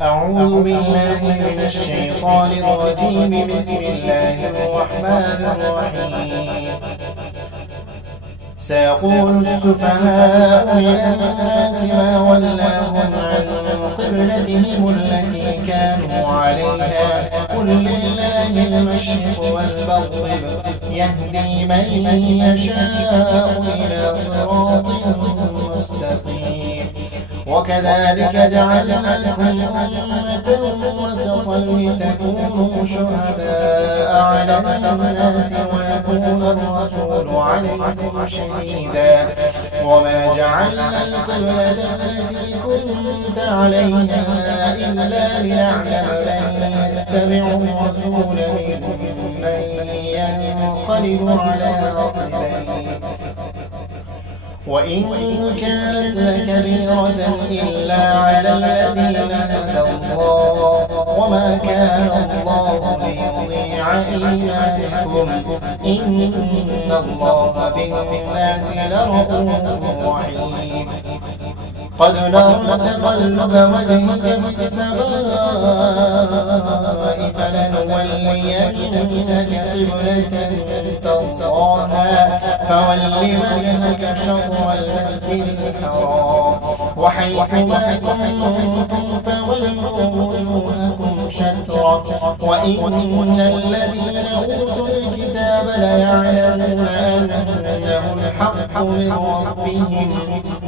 أعوذ بالله من الشيطان الرجيم. بسم الله الرحمن الرحيم. سيقول السفهاء من الناس ما ولاهم عن قبلتهم التي كانوا عليها قل لله المشرق والمغرب يهدي من يشاء إلى صراط مستقيم. وكذلك جعلناكم أمة وسطا لتكونوا شهداء على الناس ويكون الرسول عليكم شهيدا. وما جعلنا القبلة التي كنت عليها إلا لنعلم من يتبع الرسول ممن ينقلب على عقبيه. وإن كانت لكبيرة إلا على الذين هدى الله وما كان الله ليضيع إيمانكم إن الله بالناس لرءوف رحيم. قد نرى تقلب وجهك في السماء فلنولينك قبلة ترضاها فول وجهك شطر المسجد الحرام وحيث ما كنتم فولوا وجوهكم شطره وإن الذين أوتوا الكتاب ليعلمون أنه الحق من ربهم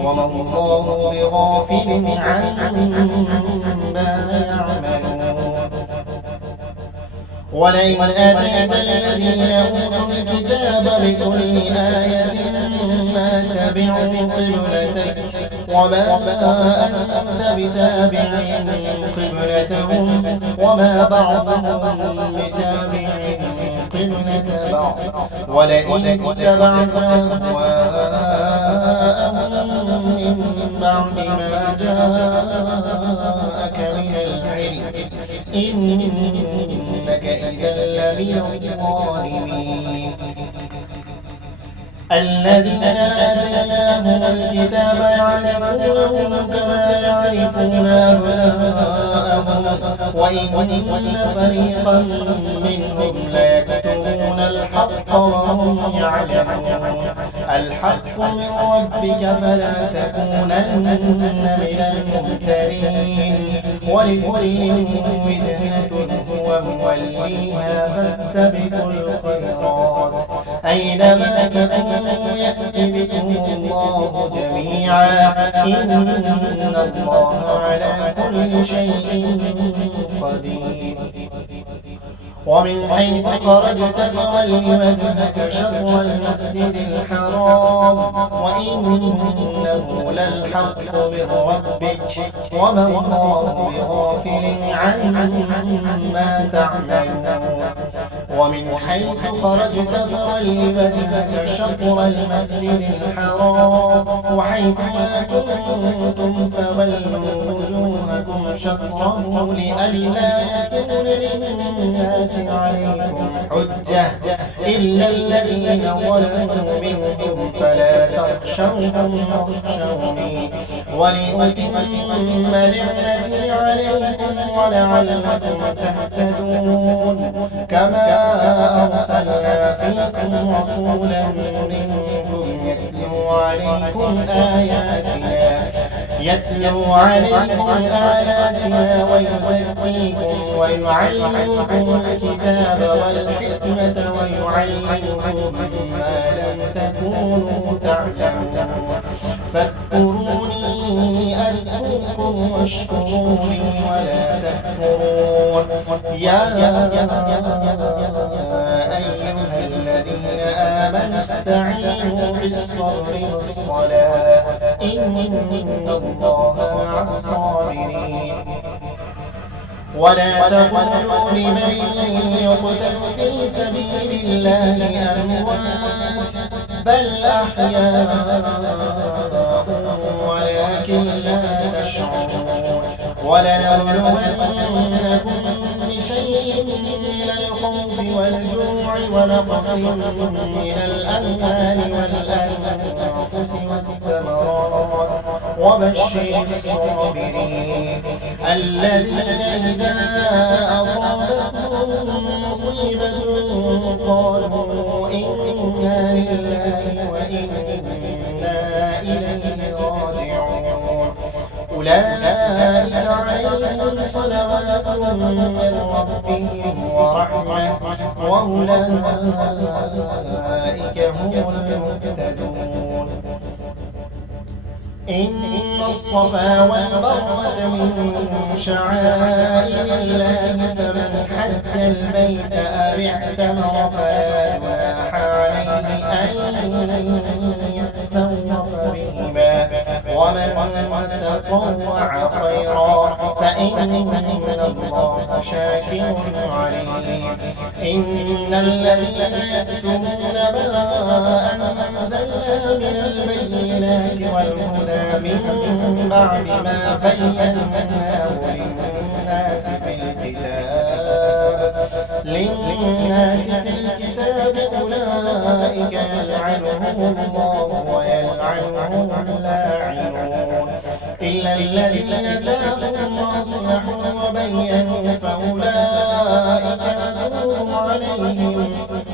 وما الله بغافل عما يعملون. ولئن أتيت الذين أوتوا الكتاب بكل آية ما تبعوا قبلتك وما أنت بتابع قبلتهم وما بعضهم بتابع قبلة بعض ولئن اتبعت أهواءهم من بعد ما جاءك من العلم إنك إذا لمن الظالمين. الذين آتيناهم الكتاب يعرفونه كما يعرفون أبناءهم وإن فريقا منهم ليكتمون الحق وهم يعلمون. الحق من ربك فلا تكونن من الممترين. ولكل وجهة هو موليها فاستبقوا الخيرات أينما تكونوا يأتي بكم الله جميعا إن الله على كل شيء قدير. ومن حيث خرجت فول وجهك شطر المسجد الحرام وإنه للحق من ربك وما الله بغافل عما تعملون. ومن حيث خرجت فول وجهك شطر المسجد الحرام وحيث ما كنتم فولوا وجوهكم شطره لئلا يكون للناس عليكم حجة إلا الذين ظلموا منهم فلا تخشوهم واخشوني ولأتم نعمتي عليكم ولعلكم تهتدون. كما أرسلنا فيكم رسولا منكم يتلو عليكم آياتنا ويزكيكم ويعلمكم الكتاب والحكمة ويعلمكم ما لم تكونوا تعلمون. فاذكروني أذكركم واشكروني ولا تكفرون. يا أيها الذين آمنوا استعينوا بالصبر والصلاة إن الله مع الصابرين. ولا تقولوا لمن يقتل في سبيل الله أموات بل أحياء ولكن لا تشعرون. ولنبلونكم بشيء من الخوف والجوع ونقص من الأموال والأنفس الأنفس والثمرات وبشر الصابرين الذين إذا أصابتهم مصيبة قالوا إنا لله وإنا إليه راجعون أولئك عليهم صلوات من ربهم ورحمة وأولئك هم المهتدون إن الصفا والمروة من شعائر الله فمن حج البيت أو اعتمر فلا جناح عليه أن يطوف بهما ومن تطوع خيرا فإن الله شاكر عليم إن الذين يكتمون ما أنزلنا من البينات والهدى من بعد ما بيناه للناس في الكتاب أولئك يلعنهم الله ويلعنهم اللاعنون إلا الذين تابوا وأصلحوا وبينوا فأولئك أتوب عليهم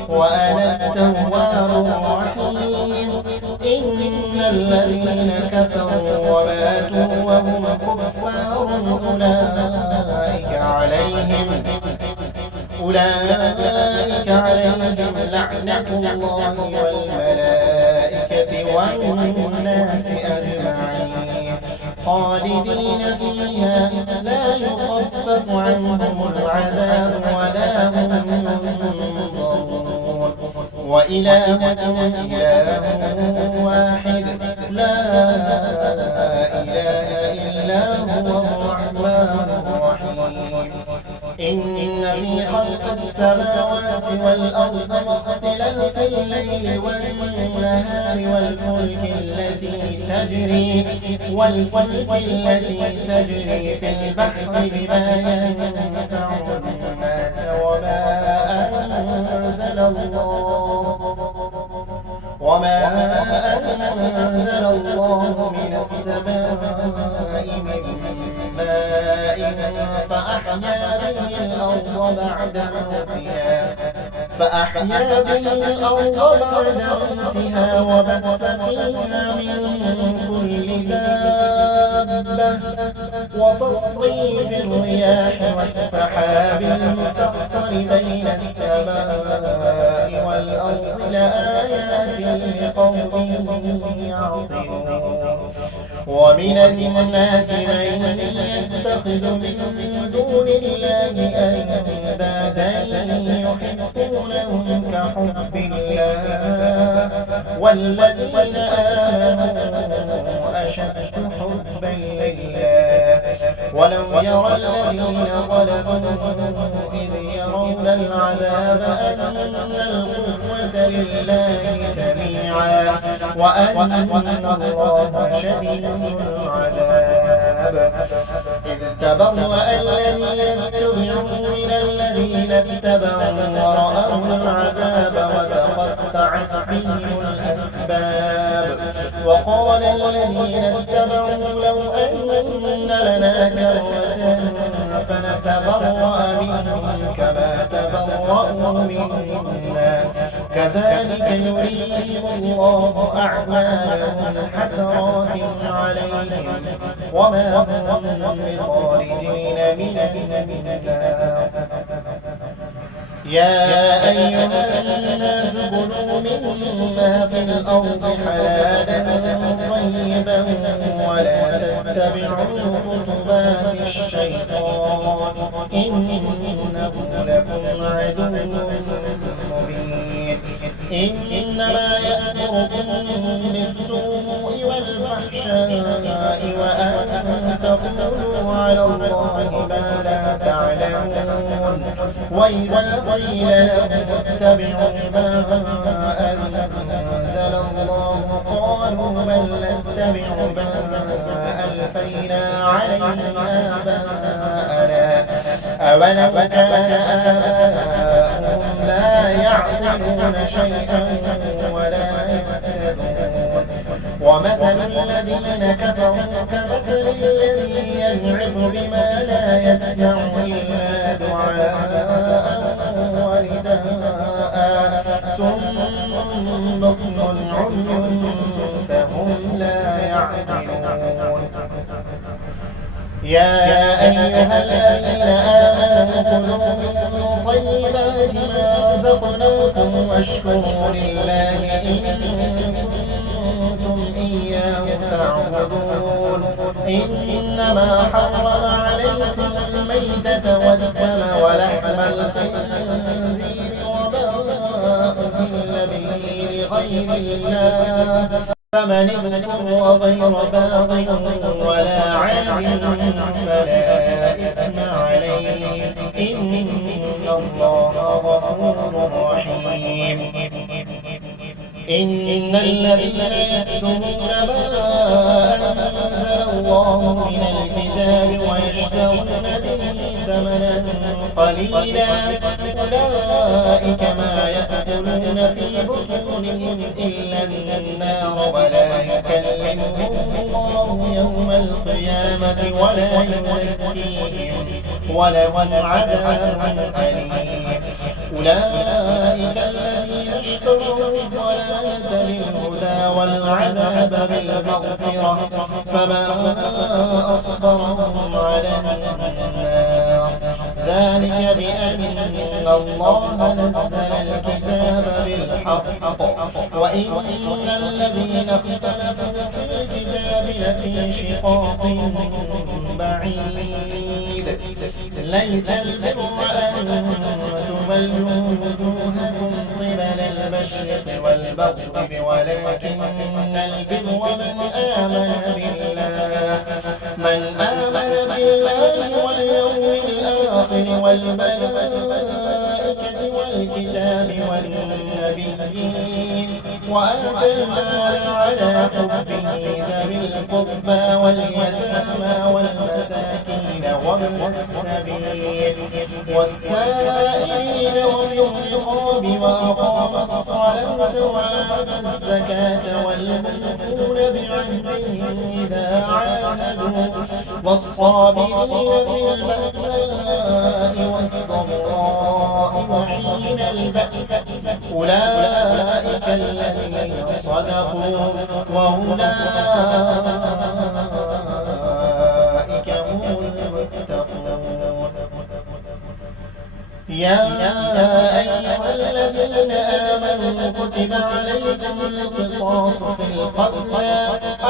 وأنا التواب الرحيم إن الذين كفروا وماتوا وهم كفار أولئك عليهم لعنة الله والملائكة والناس أجمعين خالدين فيها لا يخفف عنهم العذاب ولا هم ينظرون وإلهكم إله واحد لا إله إلا هو الرحمن الرحيم إن في خلق السماوات والأرض واختلاف الليل والنهار والفلك التي تجري في البحر بما ينفع الناس وما أنزل الله من السماء من ماء فأحيا به الأرض بعد موتها وبث فيها من كل دابة وتصريف الرياح والسحاب المسخر بين السماء والأرض لآيات لقوم يعقلون ومن الناس من يتخذ من دون الله أندادا يحبونهم كحب الله والذين آمنوا أشد حبا لله ولو يرى الذين ظلموا إذ يرون العذاب أن القوة لله جميعا وأن الله شديد العذاب إذ تبرأ الذين اتبعوا من الذين اتبعوا ورأوا العذاب وتقطعت بهم الأسباب وقال الذين اتبعوا لو أن لنا كرة فنتبرأ منهم كما تبرأوا منا كذلك يريهم الله أعمالهم حسرات عليهم وما هم بخارجين من النار يا أيها الناس كلوا مما في الأرض حلالا طيبا ولا تتبعوا خطوات الشيطان إنه لكم عدو مبين إنما يأمركم بالسوء والفحشاء وأن تقولوا على الله ما لا تعلمون وإذا قيل لهم اتبعوا ما أنزل الله قالوا بل نتبع ما ألفينا عليه آباءنا أولو كان آباؤهم لا يعقلون شيئا ولا يهتدون ومثل الذين كفروا كمثل الذي ينعق بما لا يسمع إلا دعاء ونداء صم بكم عمي فهم لا يعقلون. يا أيها الذين آمنوا كلوا من طيبات ما رزقناكم واشكروا لله إن كنتم إياه تعبدون. إنما حرم عليكم الميتة والدم ولحم الخنزير وما أهل به لغير الله فمن اضطر غير باغ ولا عاد فلا إثم عليه إن الله غفور رحيم. إن الذين يكتمون ما أنزل الله من الكتاب ويشترون به ثمنا قليلا أولئك ما يأكلون في بطونهم إلا النار ولا يكلمهم الله يوم القيامة ولا يزكيهم ولهم عذاب أليم. أولئك الذين اشتروا الضلالة بالهدى والعذاب بالمغفرة فما أصبرهم على النار ذلك بأن الله نزل الكتاب بالحق وإن الذين اختلفوا في الكتاب لفي شقاق بعيد. ليس البر أن تولوا وجوهكم قبل المشرق والمغرب ولكن البر من آمن بالله واليوم الآخر والملائكة والكتاب والنبيين وآتى المال على حبه ذوي القربى واليتامى والمساكين وابن السبيل والسائلين وفي الرقاب وأقام الصلاة وآتى الزكاة والموفون بعهدهم إذا عاهدوا والصابرين في البأساء والضراء وحين البأس أولئك الذين صدقوا وأولئك هم المتقون. يا أيها الذين آمنوا كتب عليكم القصاص في القتلى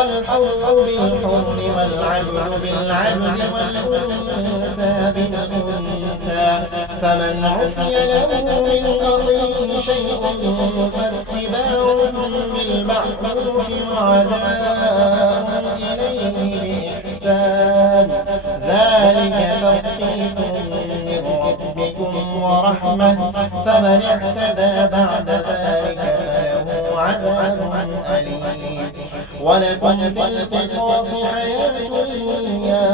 الحر بالحر والعبد بالعبد والأنثى بالأنثى فمن عفي له من أخيه شيء فاتباع بالمعروف وأداء إليه بإحسان ذلك تخفيف من ربكم ورحمة فمن اعتدى بعد ذلك فله عذاب أليم. ولكم في القصاص حياة يا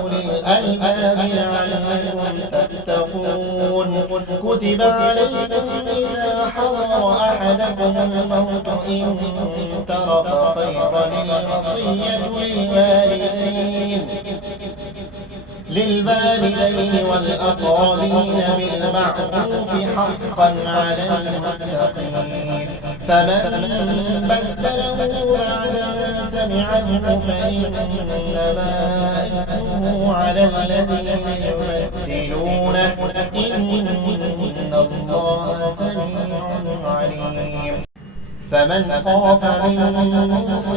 أولي الألباب لعلكم تتقون. كتب عليكم إذا حضر أحدكم الموت إن ترك خيرا الوصية للوالدين والأقربين بالمعروف حقا على المتقين. فمن بدله بعدما سمعه فإنما إثمه على الذين يبدلونه إن الله سميع عليم. فمن خاف من موص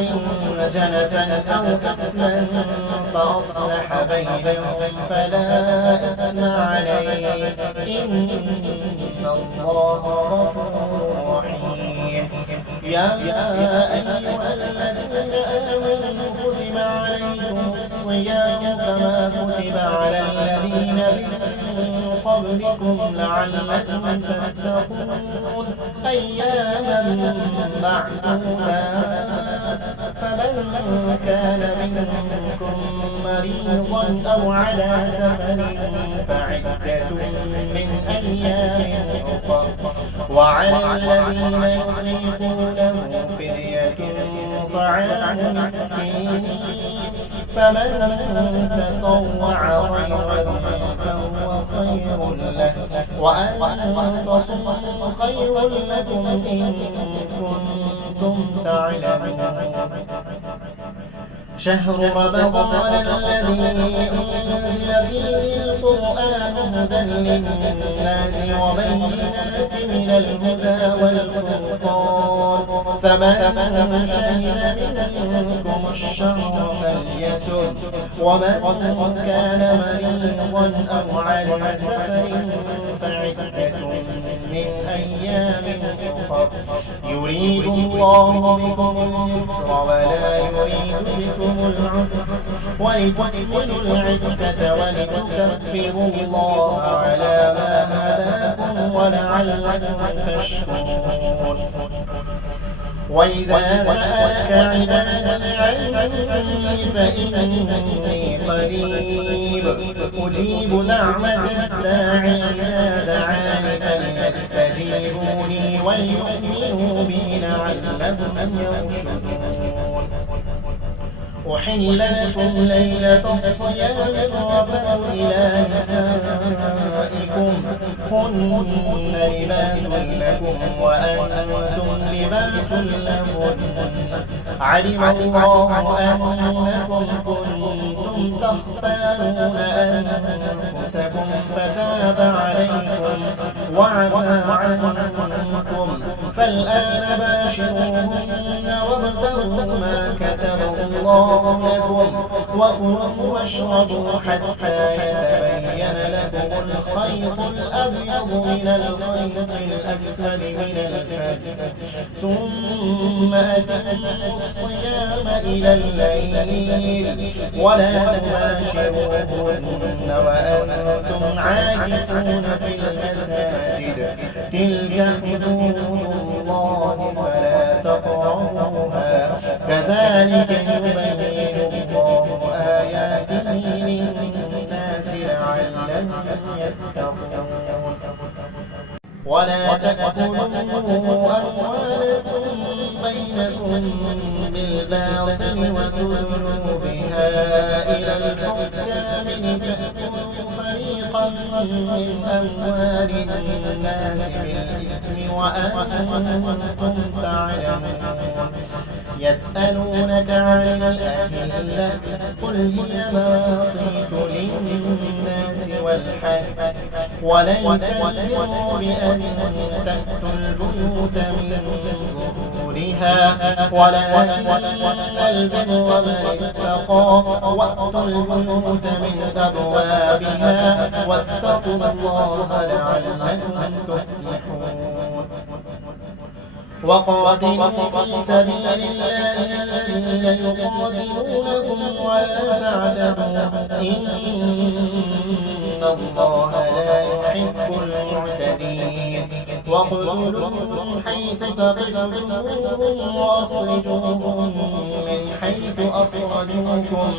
جنفا أو إثما فأصلح بينهم فلا إثم عليه إن الله غفور رحيم. يا أيها الذين آمنوا كتب عليكم الصيام كما كتب على الذين من قبلكم لعلكم تتقون أياما معدودات فمن كان منكم مريضا أو على سفر فعدة من أيام أخر وعلى الذين يطيقونه فدية طعام مسكين فمن تطوع خيرا فهو خير له وأن تصوموا خير لكم إن كنتم تعلمون شهر رمضان الذي أنزل فيه القرآن هدى للناس وبينات من الهدى والفرقان فمن شهد منكم الشهر فليصم ومن كان مريضا أو على سفر فعدة من أيام أخر يريد الله بكم اليسر ولا يريد بكم العسر ولتكملوا العدة ولتكبروا الله على ما هداكم ولعلكم تشكرون وإذا سألك عبادي عني فإني قريب أجيب دعوة الداعي إذا دعاني فليستجيبوا لي وليؤمنوا بي لعلهم يرشدون أحل لكم ليلة الصيام الرفث إلى نسائكم هن لباس لكم وأنتم لباس لهن علم الله أنكم كنتم تختارون أنفسكم فتاب عليكم وعفى عنكم فالآن باشروهن وابتغوا ما كتب الله لكم وكلوا واشربوا حتى يتبين لكم الخيط الأبيض من الخيط الأسود من الفجر ثم أتموا الصيام إلى الليل ولا تباشروهن وأنتم عاكفون في المساجد تلك حدود الله فلا تقربوها كذلك يبين الله آياته للناس لعلهم يتقون ولا تأكلوا أموالكم بينكم بالباطل وتدلوا بها إلى الحكام لتأكلوا فريقا من أموال الناس بالإثم وأنتم تعلمون يسألونك عن الأهلة قل هي مواقيت للناس والحج وليس البر بأن تأتوا البيوت من ظهورها ولكن البر من اتقى وأتوا البيوت من أبوابها واتقوا الله لعلكم تفلحون وقاتلوا في سبيل الله الذين يقاتلونكم ولا تعتدوا إن الله لا يحب المعتدين واقتلوهم حيث ثقفتموهم وأخرجوهم من حيث أخرجوكم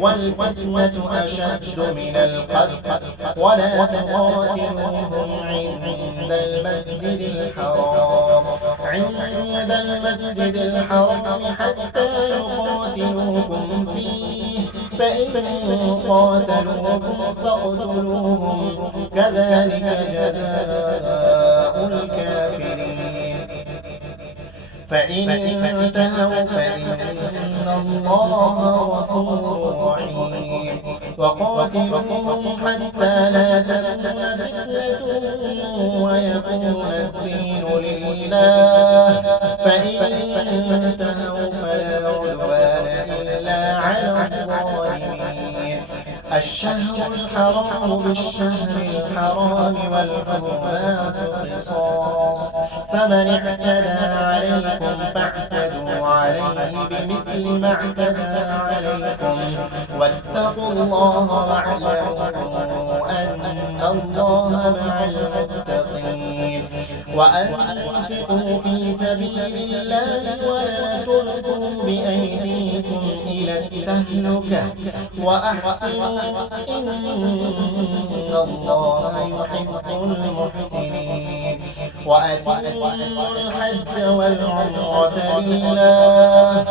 والفتنة أشد من القتل ولا تقاتلوهم عند المسجد الحرام حتى يقاتلوكم فيه فإن قاتلوكم فاقتلوهم كذلك جزاء الكافرين فإن انتهوا فإن الله غفور رحيم وقاتلوهم حتى لا تكون فتنة ويكون الدين لله فإن انتهوا فلا عدوان إلا على الظالمين الشهر الحرام بالشهر الحرام والحرمات قصاص فمن اعتدى عليكم فاعتدوا عليه بمثل ما اعتدى عليكم واتقوا الله واعلموا أن الله مع المتقين وأنفقوا في سبيل الله ولا تلقوا بأيديكم إلى التهلكة وأحسنوا إن الله يحب المحسنين وأتموا الحج والعمرة لله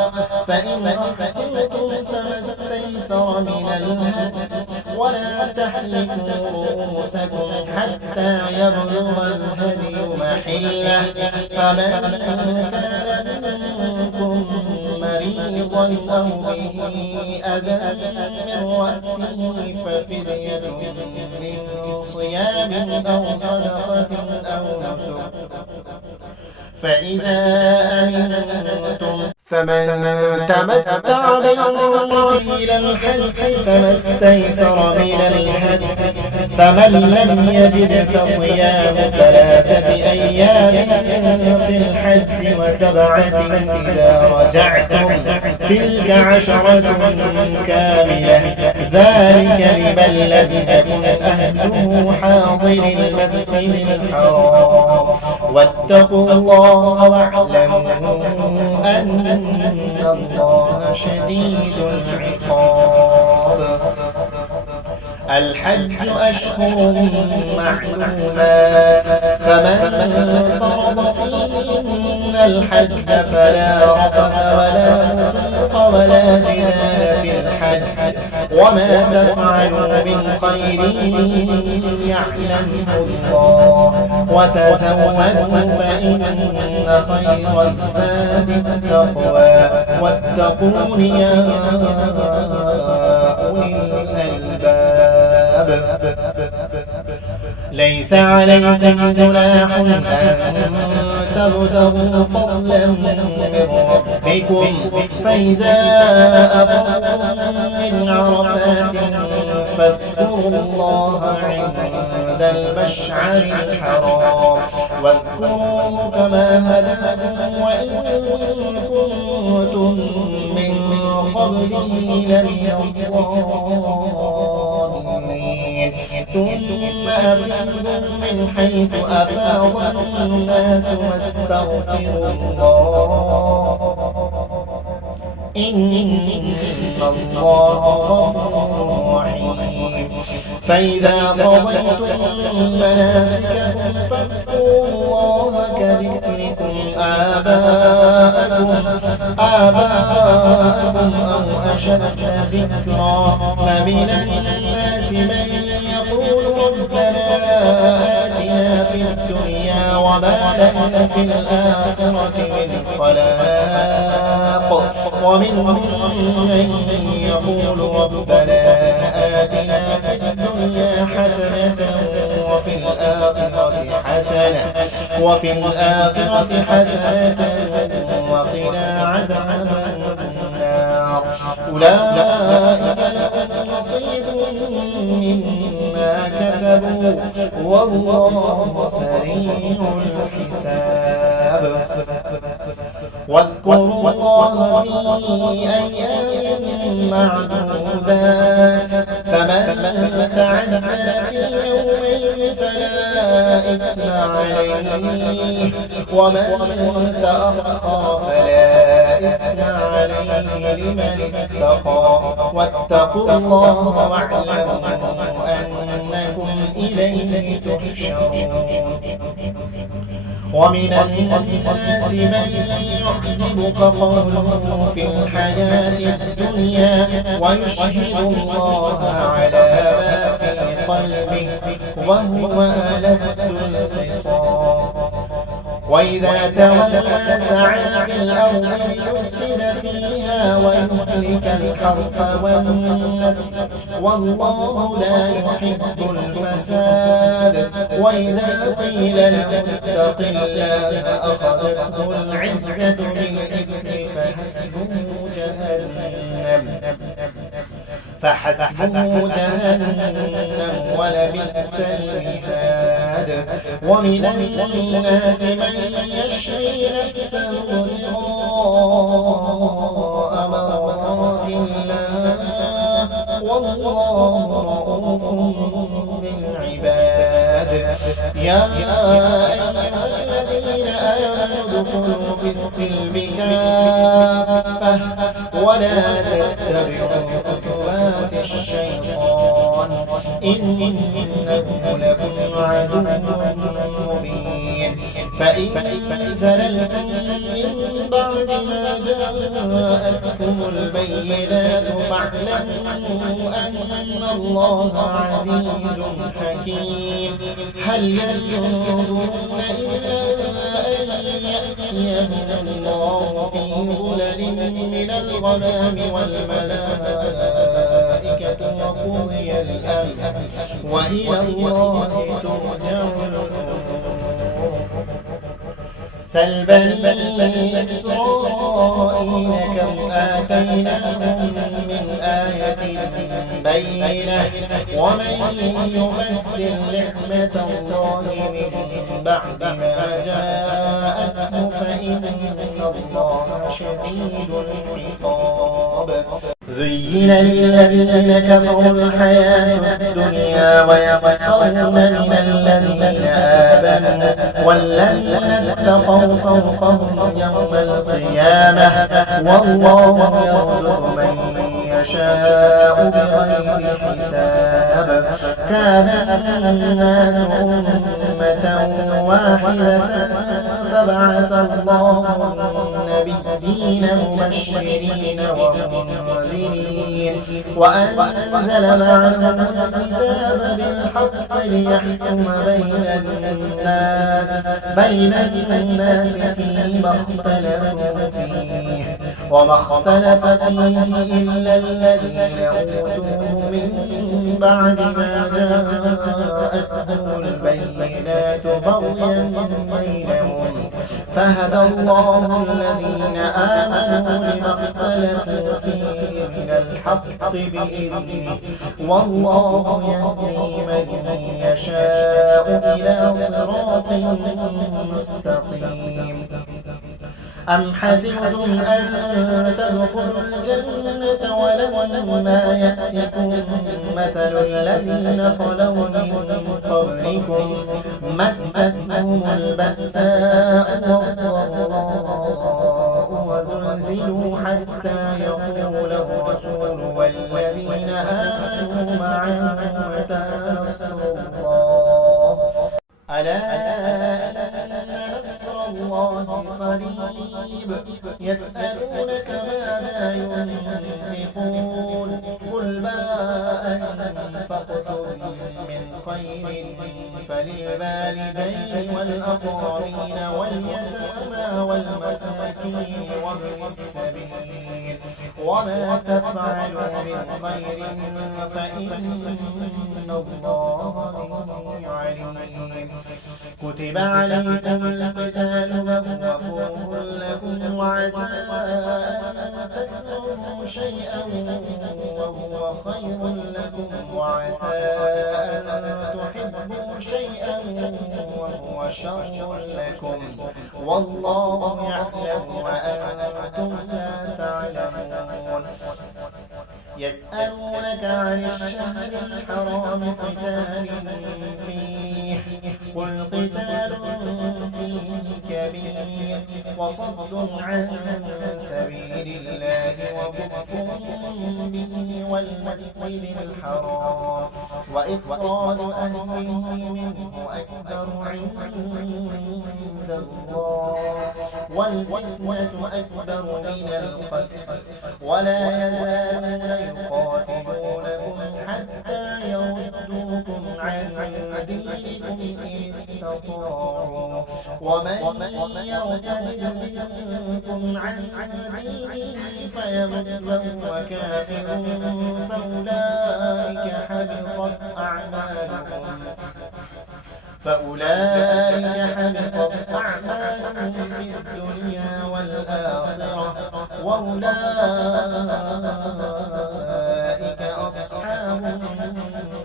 فإن أحسنتم فما استيسر من الهدي ولا تحلقوا رؤوسكم حتى يبلغ الهدي محله فمن كان منكم مريضا أو به أذى من رأسه ففدية من صيام أو صدقة أو نسك فإذا أمنتم فمن تمتع بالعمرة إلى الحج فما استيسر من الهدي فمن لم يجد فصيام 3 أيام في الحج و7 إذا رجعتم تلك 10 كاملة ذلك لمن لم يكن أهله حاضر المسجد الحرام واتقوا الله واعلموا أن الله شديد العقاب الحج أشهر معلومات فمن فرض فيهن الحج فلا رفث ولا فسوق ولا جدال في الحج وما تفعلوا من خير يعلمه الله وتزودوا فإن خير الزاد التقوى واتقون يا أولي الألباب ليس عليكم جناح أن تبتغوا فضلا من ربكم فإذا أفضتم من عرفات فاذكروا الله عند المشعر الحرام واذكروه كما هداكم وإن كنتم من قبله لمن الضالين ثم أفيضوا من حيث أفاض الناس واستغفروا الله إن الله غفور رحيم فإذا قضيتم مناسككم فاذكروا الله كذكركم آباءكم أو أشد ذكرا فمن الناس من يقول ربنا آتنا في الدنيا وما له في الآخرة من خلاق ومنهم من يقول ربنا آتنا في الدنيا حسنة وفي الآخرة حسنة وقنا عذاب النار أولئك لهم نصيب مما كسبوا والله سريع الحساب واذكروا الله في أيام معدودات فمن تعجل في يومين فلا إثم عليه ومن تأخر فلا إثم عليه لمن اتقى واتقوا الله واعلموا أنكم إليه تحشرون ومن الناس من يعجبك قوله في الحياة الدنيا ويشهد الله على ما في قلبه وهو ألد الخصام وإذا تولى سعى في الأرض ليفسد فيها ويهلك الحرث والنسل والله لا يحب الفساد وإذا قيل له اتق الله أخذته العزة بالإثم فحسبه جهنم ولبئس المهاد ومن الناس من يشري نفسه ابتغاء مرضات الله والله رؤوف بالعباد يا أيها ادخلوا في السلم كافة ولا تتبعوا خطوات الشيطان إنه لكم عدو مبين فإن زللتم من بعد ما جاءتكم البينات فاعلموا أن الله عزيز حكيم هل ينظرون إلا أن يأتيهم الله في ظلل من الغمام والملائكة وقضي الأمر وإلى الله ترجع الأمور سل بني إسرائيل كم آتيناهم من آية بينة ومن يبدل نعمة الله من بعد ما جاءته فإن الله شديد العقاب زين للذين كفروا الحياة الدنيا ويسخرون من الذين آمنوا والذين اتقوا فوقهم يوم القيامة والله يرزق من يشاء بغير حساب كان الناس أمة واحدة فبعث الله النبيين مبشرين ومنذرين وأنزل معهم الكتاب بالحق ليحكم بين الناس فيما اختلفوا فيه وما اختلف فيه إلا الذين أوتوه من بعد ما جاءتهم البينات بغيا بينهم فهدى الله الذين آمنوا لما اختلفوا فيه من الحق بإذنه والله يهدي من يشاء إلى صراط مستقيم أم حسبتم أن تدخلوا الجنة ولما يأتكم مثل الذين خلوا من قبلكم مستهم البأساء والضراء وزلزلوا حتى يقول الرسول والذين آمنوا معه متى نصر الله ألا إن نصر الله قريب يسألونك ماذا ينفقون قل ما أنفقتم من خير فللوالدين والأقربين واليتامى والمساكين وابن السبيل وما تفعلوا من خير فإن الله به عليم كتب عليكم القتال وهو كره لكم وعسى أن تكرهوا شيئا وهو خير لكم وعسى أن تحبوا شيئا وهو شر لكم والله يعلم وأنتم لا تعلمون يسألونك عن الشهر الحرام قتال فيه قل قتال فيه كبير وصد عن سبيل الله وكفر به والمسجد الحرام وإخراج أهله منه أكبر عند الله والفتنة أكبر من القتل ولا يزالون يقاتلونكم حتى يردوكم عن دينكم إن استطاعوا ومن يرتد منكم عن دينه فيمت وهو كافر فأولئك حبطت أعمالهم في الدنيا والآخرة وأولئك أصحاب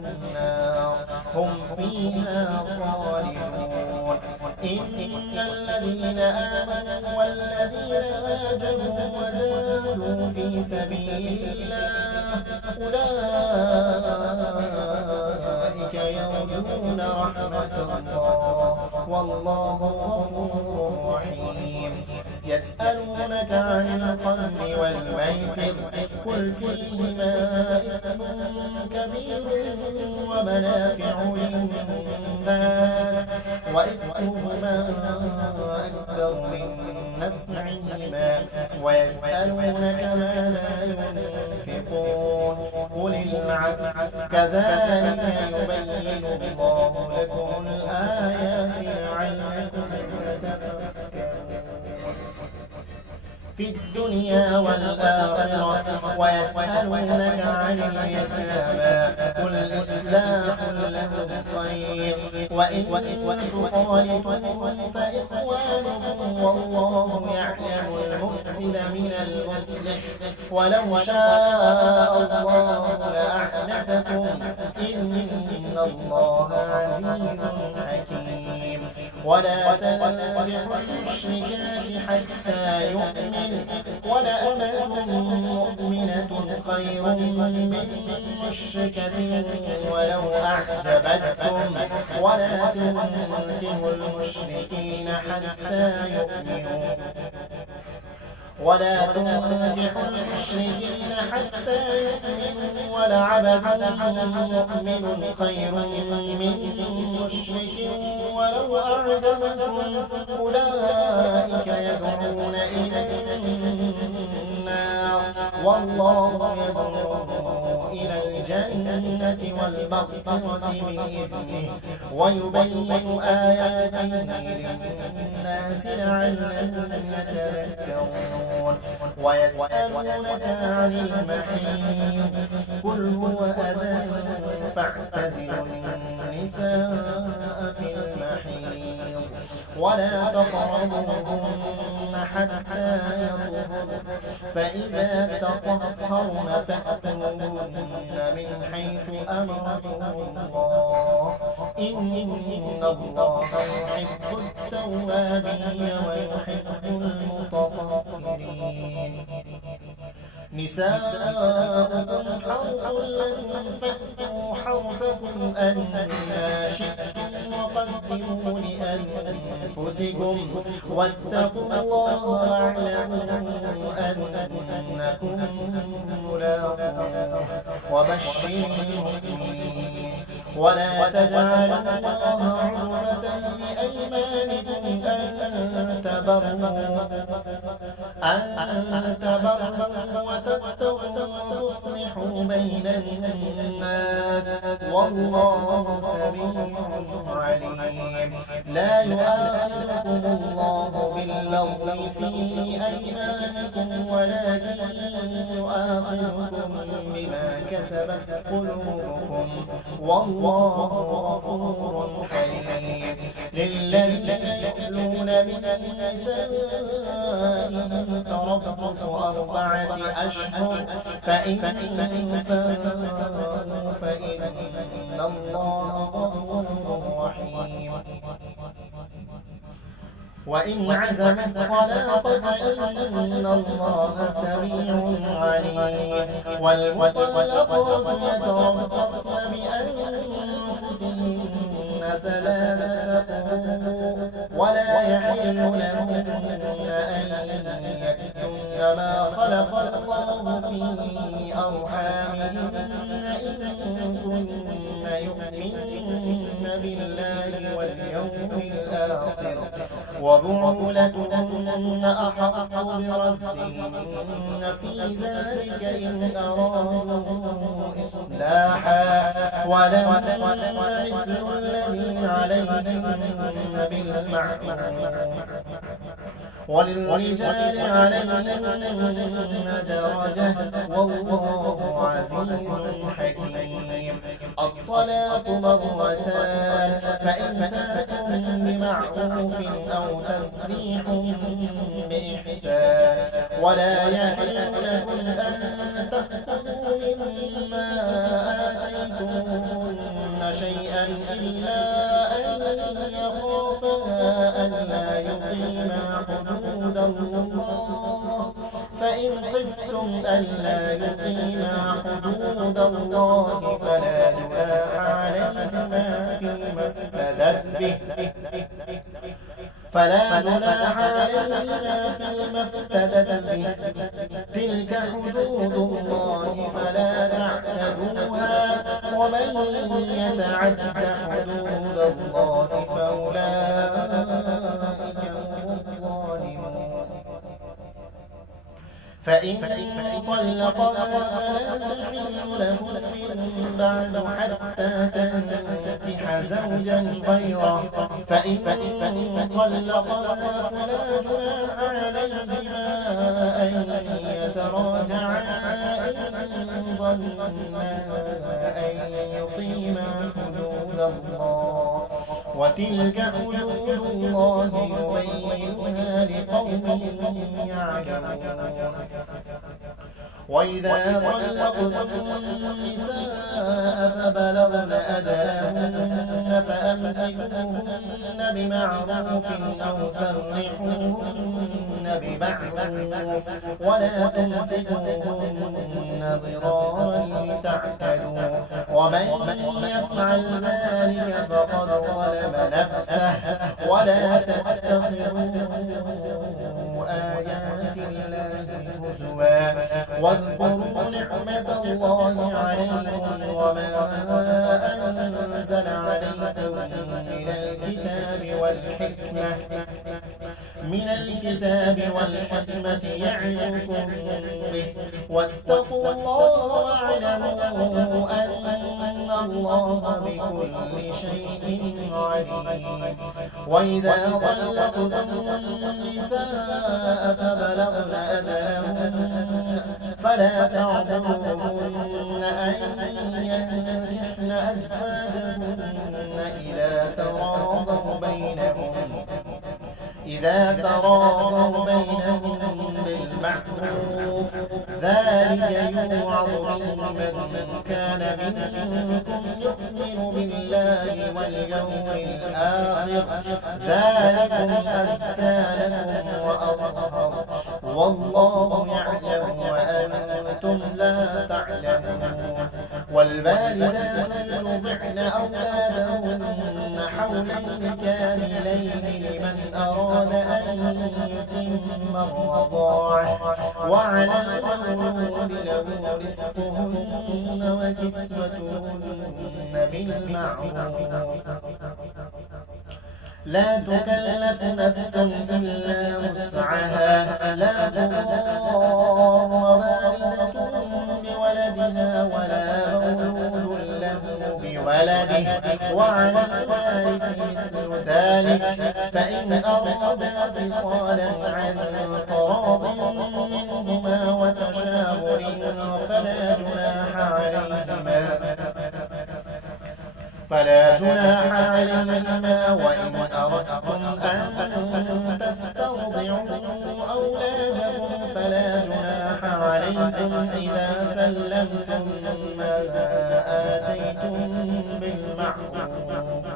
النار هم فيها خالدون إن الذين آمنوا والذين هاجروا وجاهدوا في سبيل الله أولئك يرجون رحمة الله والله غفور رحيم. يسألونك عن الخمر والميسر قل فيهما إثم كبير ومنافع للناس وإثمهما أكبر من نفعهما ويسألونك ماذا ينفقون قل العفو كذلك يبين الله لكم الآيات لعلكم تتفكرون في الدنيا والآخرة. ويسألونك عن اليتامى قل إصلاح لهم خير وإن تخالطوهم فإخوانكم والله يعلم المفسد من المصلح ولو شاء الله لأعنتكم إن الله عزيز حكيم. ولا تنكحوا المشركات حتى يؤمن ولأمة مؤمنة خير من مشركة ولو أعجبتكم. ولا تنكحوا المشركين حتى يؤمنوا ولعبد مؤمن خير من مشرك ولو أعجبكم. أولئك يدعون إلى النار والله يدعو إلى الجنة والمغفرة بإذنه ويبين آياته للناس لعلهم يتذكرون. ويسألونك عن المحيض قل هو أذى فاعتزلوا النساء في المحيض ولا تقربوهن حتى يطهرن فإذا تطهرن فأتوهن من حيث أمركم الله إن الله يحب التوابين ويحب المتطهرين. نساؤكم حرث لكم فأتوا حرثكم أنّا شئتم وقدموا لأنفسكم واتقوا الله واعلموا أنكم ملاقوه وبشر المؤمنين. ولا تجعلوا الله عرضة لأيمانكم أن تبروا وتتقوا وتصلحوا بين الناس والله سميع عليم. لا يؤاخذكم الله باللغو في أيمانكم ولكن يؤاخذكم بما كسبت قلوبكم والله غفور حليم. للذين يؤلون من نسائهم تربص 4 أشهر فإن فاءوا فإن الله غفور رحيم. وإن عزموا الطلاق فإن الله سميع عليم. والمطلقات يتربصن بأنفسهن 3 قروء ولا يحل لهن أن يكتمن ما خلق الله في أرحامهن إن كن يؤمن بالله واليوم الآخر وبعولتهن أحق بردهن في ذلك إن أرادوا إصلاحا ولهن مثل الذي عليهن بالمعروف وللرجال عليهن درجة والله عزيز حكيم. الطلاق 2 فإمساك بمعروف أو تسريح بإحسان ولا يحل لكم أن تأخذوا مما آتيتموهن شيئا إلا أن يخافا ألا يقيما حدود الله فإن خفتم ألا يقيما حدود الله فلا جناح عليهما فيما افتدت به فلا جناح عليهما فيما افتدت به. تلك حدود الله فلا تعتدوها ومن يتعد حدود الله فأولئك هم الظالمون. فإن طلقها فلا تحل له من بعد حتى تنكح زوجا غيره. فإن طلقها فلا جناح عليهما أن يتراجعا إن ظنا أن يقيما حدود الله، وتلك حدود الله يبينها لقوم يعلمون. وإذا طلقتم النساء فبلغن أجلهن فأمسكوهن بمعروف أو سرحوهن بمعروف ولا تمسكوهن ضرارا لتعتدوا، ومن يفعل ذلك فقد ظلم نفسه. ولا تتخذوا آيات الله هزوا واذكروا نعمة الله عليكم وما أنزل عليكم من الكتاب والحكمة يعظكم به، واتقوا الله واعلموا أن الله بكل شيء عليم. وإذا طلقتم النساء فبلغن أجلهن فلا تعضلوهن أن ينكحن أزواجهن إذا تراضوا بينهم بالمعروف، ذلك يوعظ به من كان منكم يؤمن بالله واليوم الآخر، ذلكم أزكى لكم وأطهر، والله يعلم وأنتم لا تعلمون. والوالدات يرضعن أولادهن حولين كاملين لمن أراد أن يتم الرضاعة، وعلى المولود له رزقهن وكسوتهن بالمعروف، لا تكلف نفس إلا وسعها، لا تضار والدة بولدها ولا مولود له بولده، وعلى الوارث مثل ذلك، فإن أرادا فصالا عن تراض منهما وتشاور فلا جناح عليهما. وإن أردتم أن تسترضعوا أولادكم فلا جناح عليكم إذا سلمتم ما آتيتم بالمعروف،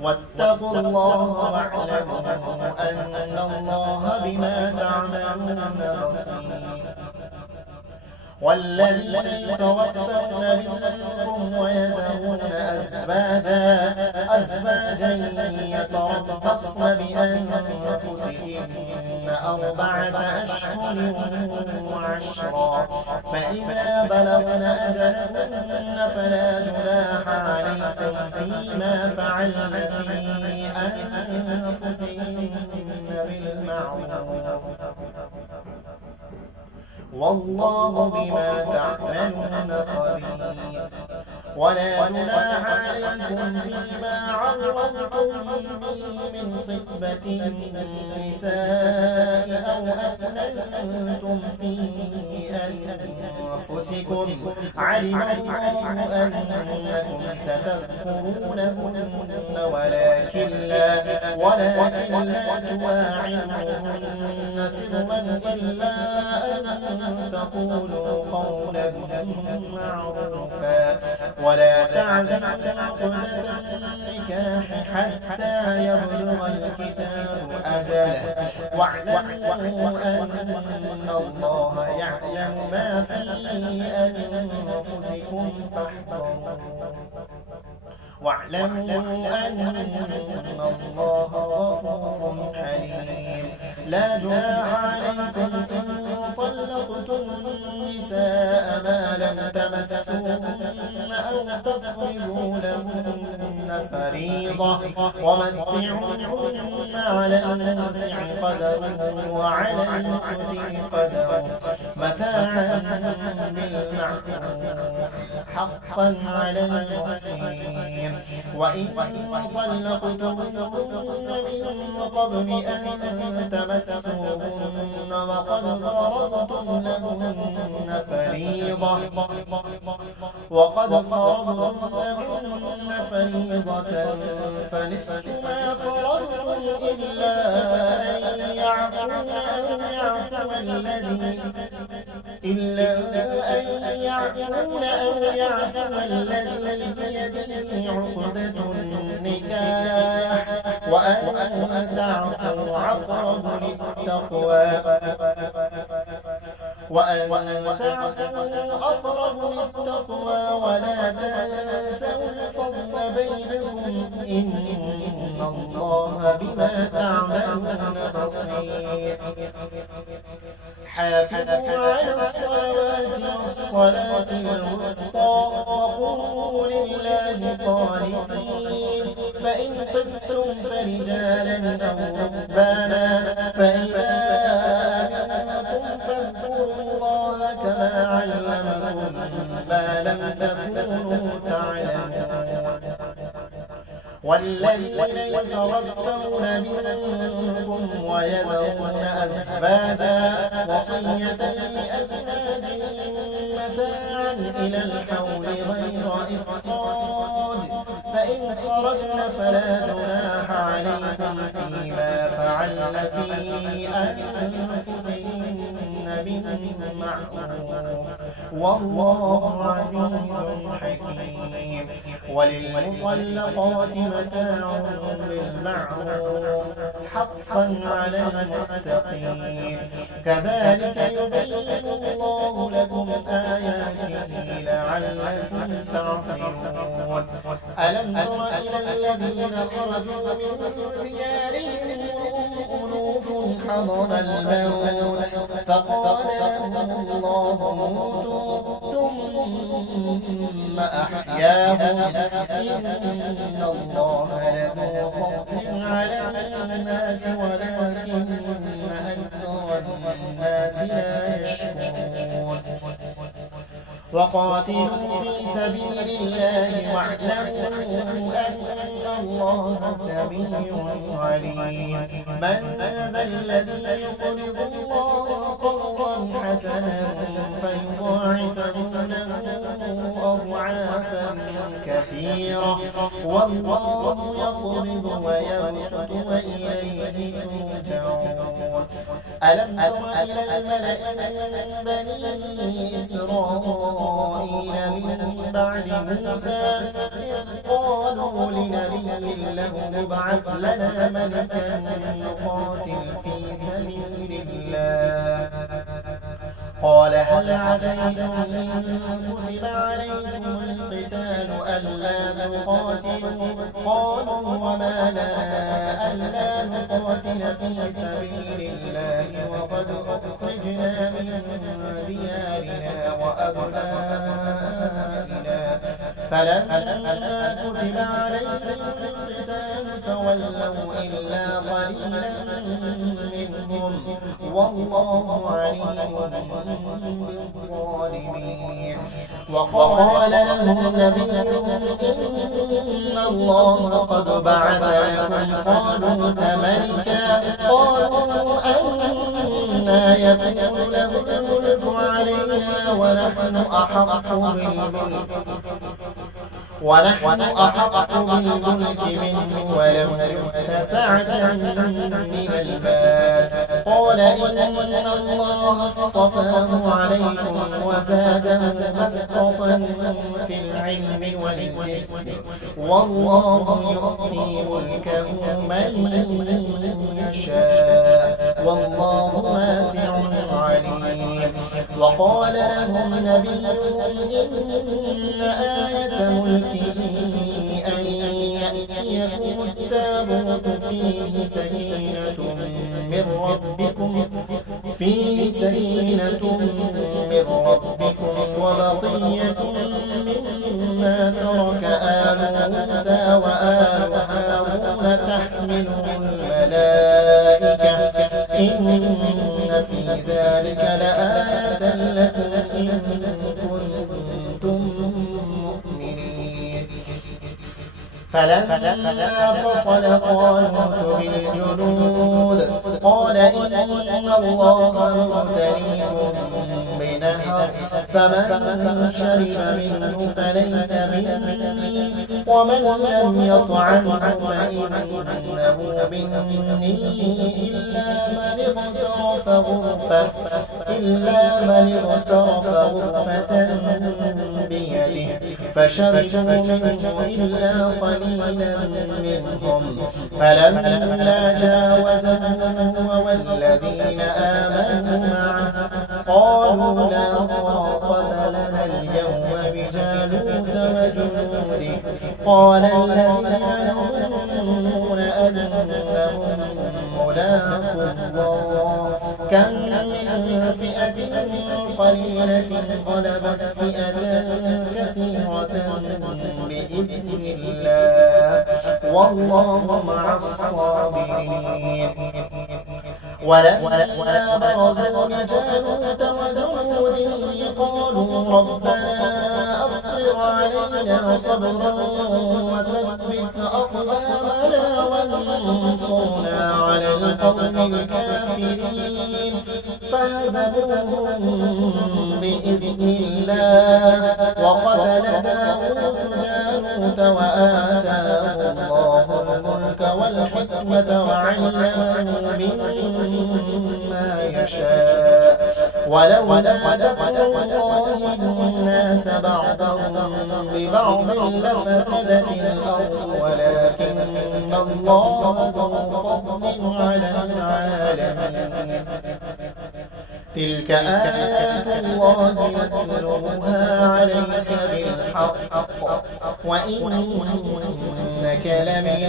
واتقوا الله واعلموا أن الله بما تعملون بصير. والذين يتوفون منكم ويذرون أزواجا يتربصن بأنفسهن 4 أشهر وعشرا، فإذا بلغن أجلهن فلا جناح عليكم فيما فعلن في أنفسهن بالمعروف، والله بما تعملون خبير. ولا جناح عليكم فيما عرضتم به من خطبة النساء أو أكننتم في أنفسكم، علم الله أنكم ستذكرونهن ولكن لا تواعدوهن سرا إلا أن تقولوا قولا معروفا، ولا تعزموا عقدة النكاح حتى يبلغ الكتاب أجله، واعلموا أن الله يعلم ما في أنفسكم فاحذروا. واعلموا أن الله غفور حليم. لا جناح عليكم إن طلقتم النساء ما لم تمسوهن أو تفرضوا لهن فريضة، ومتعوهن على الموسع قدره وعلى المقتر قدره متاعا بالمعروف حقا على المحسنين. وإن طلقتموهن من قبل أن تمسوهن وقد فرضتم لهن فريضة فنصف ما فرضتم إلا أن يعفون أو يعفو الذي بيده عقدة النكاح وأن تعفوا أقرب للتقوى ولا تنسوا الفضل بينكم إن الله بما تعملون بصير. حافظوا على الصلوات والصلاة الوسطى وقوموا لله قانتين. فإن خفتم فرجالا أو ركبانا فإذا أمنتم فاذكروا الله كما علمكم ما لم تكونوا تعلمون. والذين يتوفون منكم ويذرون أزواجا وصية لأزواجهم متاعا إلى الحول غير إخراج فإن خرجن فلا جناح عليكم فيما فعلن في أنفسهن بالمعروف والله عزيز حكيم. وللمطلقات متاع بالمعروف حقا على المتقين. كذلك يبين الله لكم آياته لعلكم تعقلون. ألم تر إلى الذين خرجوا من ديارهم وهم ألوف حضر الموت فقال لهم الله موتوا ثم أحياهم إن الله لذو فضل على الناس ولكن أكثر الناس لا يشكرون. وقاتلوا في سبيل الله واعلموا أن الله سميع عليم. من ذا الذي يقرض الله قرضا حسنا فيضاعفه له أضعافا كثيرة والله يقرض ويبسط وإليه ترجعون. ألم تر إلى الملأ من بني إسرائيل من بعد موسى إذ قالوا لنبي له ابعث لنا ملكا نقاتل في سبيل الله قال هل عسيتم إن كتب عليكم القتال ألا تقاتلوا قالوا وما لنا ألا نقاتل في سبيل الله وقد أخرجنا من ديارنا وأبنائنا فلما كتب عليهم القتال تولوا إلا قليلا منهم والله عليم بالظالمين. وقال لهم نبيهم إن الله قد بعث لكم طالوت ملكا قالوا أنى يكون له الملك علينا ونحن أحق بالملك منه ولم يؤت سعة من المال قال إن الله اصطفاه عليكم وزاده بسطة في العلم والجسم والله يؤتي ملكه من يشاء والله واسع عليم. وقال لهم نبيهم إن آية ملكه أن يأتيكم التابوت فيه سكينة من ربكم وبقية مما ترك آل موسى وآل هارون تحمله الملائكة إن في ذلك لآية لكم إن كنتم مؤمنين. فلما فصل طالوت بالجنود قال إن الله مبتليكم بنهر فمن شرب منه فليس مني ومن لم يطعمه فإنه مني إلا من اغترف غرفة بيده فشربوا منه إلا قليلا منهم فلما جاوزه هو والذين آمنوا معه قالوا لا طاقة لنا اليوم بجالوت وجنوده قال الذين يظنون أنهم ملاقو الله كم من فئة قليلة غلبت فئة كثيرة بإذن الله والله مع الصابرين. ولما برزوا لجالوت وجنوده قالوا ربنا أفرغ علينا صبرا وثبت أقدامنا وانصرنا على القوم الكافرين فهزموهم بإذن الله وقتل داود جالوت وآتاه الله الملك والحكمة وعلمه مما يشاء ولولا دفع الله الناس بعضهم ببعض لفسدت الأرض ولكن الله ذو فضل على العالمين. تلك آيات الله نتلوها عليك بالحق وإنك لمن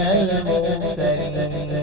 المرسلين.